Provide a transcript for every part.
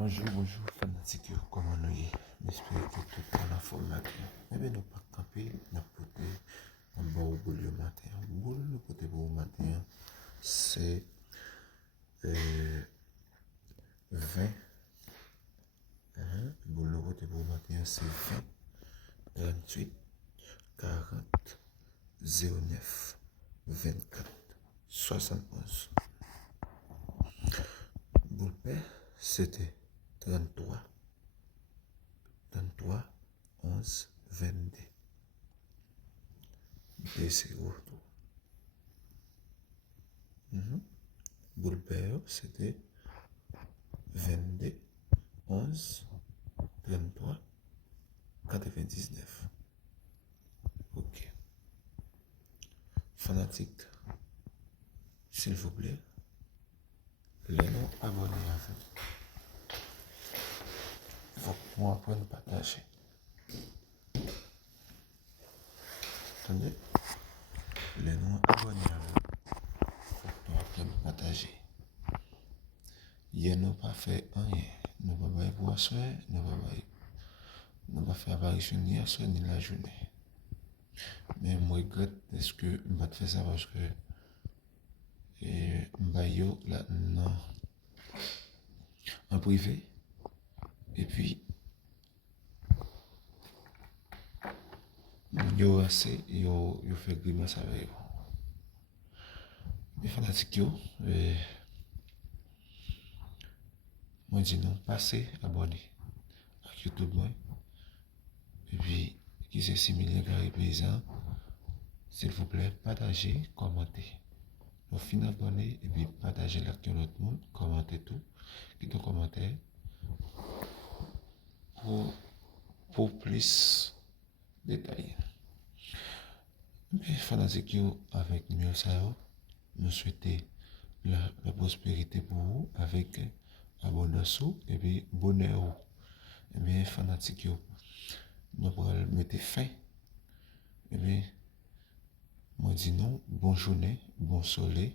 Bonjour, fanatique, comment nous y j'espère que tout est en forme matin. Eh bien, nous pas camper, nous poter un bon boulot le matin. Boulot nous poter pour le matin, c'est 20. Boulot nous poter pour le matin, c'est 20, 38, 40, 09, 24, 71. Boule père, c'était 33, 33, 11, 22. Et c'est retour. Boule père, c'était 22, 11, 33, 99. Ok. Fanatique, s'il vous plaît, les noms abonnés avec. Faut que moi apprenne à partager. Attendez, les noms abonnés avec. Faut que moi apprenne à partager. Hier, nous pas fait rien. Nous pas faire pour soir, nous pas faire apparition ni à soir ni la journée. Mais moi, je regrette est-ce que je vais faire ça parce que yo là non en privé et puis yo assez yo fait grimace avec yo. Les fanatiques yo moi dis non passez abonné à YouTube moi et puis qui c'est 6 millions carré paysan s'il vous plaît partagez commentez nous fin abonné et puis partagez là avec l'autre monde commentez tout qui ton commentaire pour plus de détails. Mais fanatiques avec numéro ça nous souhaitons la prospérité pour vous avec abondance et puis bonheur. Et bien fanatiques nous pourrons mettre fin. Et bien moi dis non, bonne journée, bon soleil,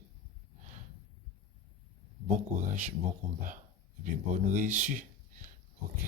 bon courage, bon combat. Et puis bonne réussite. Ok.